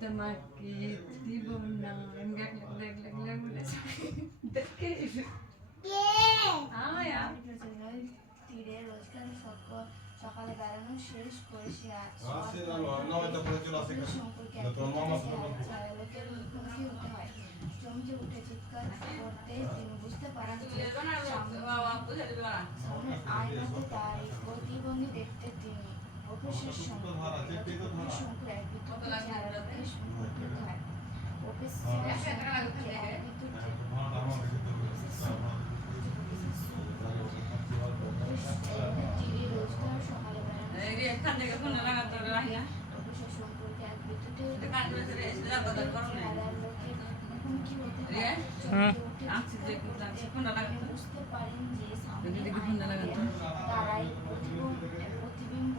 তোমাকে দিব না তীরে রোজগার সকালে বেড়ানো শেষ করে সে লোকের মুখোমুখি হতে হয়। চমকে উঠে চিৎকার করতে তিনি বুঝতে পারেন আয়নাতে তার প্রতিবন্ধী দেখতে তিনি অফিসের শঙ্কুর এক বিদ্যুৎ হয়। রোজগার সকালে বেড়ানো অফিসের সম্পর্কে এক বিদ্যুতের মুখোমুখি হতে হয়। বুঝতে পারেন যে তারাই প্রতিবিম্ব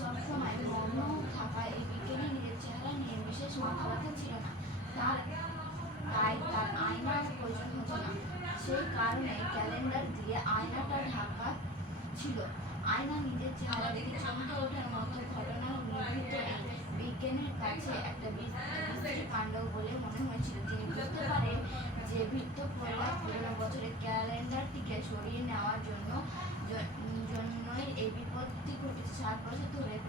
সবসময় মৌন থাকা এই বিজ্ঞানী নিজের চেহারা নিয়ে বিশেষ মাথা ব্যথা ছিল না, তাই তার আয়নার প্রয়োজন হতো না। সেই কারণে ক্যালেন্ডার দিয়ে আয়নাটা ঢাকা ছিল। আয়না নিজের চেহারা দেখে চমকে ওঠার মতো ঘটনা নির্মিত বিজ্ঞানীর কাছে একটা বিশ্রী কাণ্ড বলে মনে হয়েছিল। তিনি বুঝতে পারেন যে ভৃত্য পুরোনো বছরের ক্যালেন্ডারটিকে সরিয়ে নেওয়ার জন্য